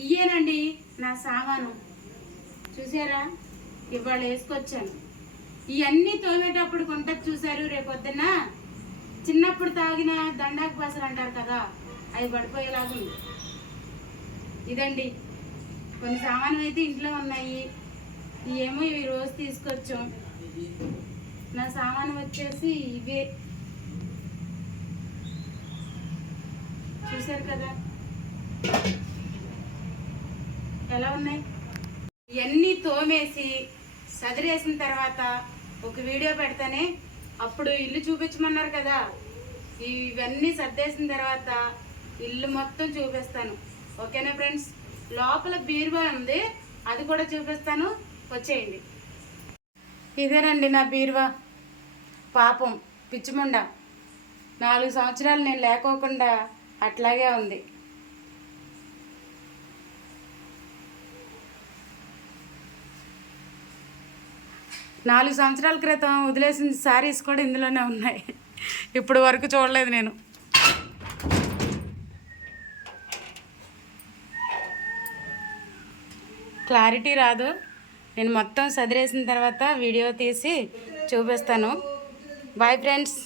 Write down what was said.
ఇయ్యేనండి నా సామాను. చూసారా? ఇవాళ వేసుకొచ్చాను. ఇవన్నీ తోమేటప్పుడు కొంటది చూశారు రేపొద్దున చిన్నప్పుడు తాగిన దండాకు పసలు అంటారు కదా అవి పడిపోయేలాగా ఇదండి. కొన్ని సామాన్లు అయితే ఇంట్లో ఉన్నాయి. ఏమో ఇవి రోజు తీసుకొచ్చాం. నా సామాను వచ్చేసి ఇవే. చూశారు కదా? ఎలా ఉన్నాయి? ఇవన్నీ తోమేసి సదిరేసిన తర్వాత ఒక వీడియో పెడతానే అప్పుడు ఇల్లు చూపించమన్నారు కదా. ఇవన్నీ సర్దేసిన తర్వాత ఇల్లు మొత్తం చూపిస్తాను. ఓకేనా ఫ్రెండ్స్? లోపల బీరువా ఉంది. అది కూడా చూపిస్తాను. వచ్చేయండి. ఇదేనండి నా బీరువా. పాపం పిచ్చిముండ. నాలుగు సంవత్సరాలు నేను లేకోకుండా అట్లాగే ఉంది. నాలుగు సంవత్సరాల క్రితం వదిలేసిన శారీస్ కూడా ఇందులోనే ఉన్నాయి. ఇప్పుడు వరకు చూడలేదు నేను. క్లారిటీ రాదు. నేను మొత్తం సదిరేసిన తర్వాత వీడియో తీసి చూపిస్తాను. Bye friends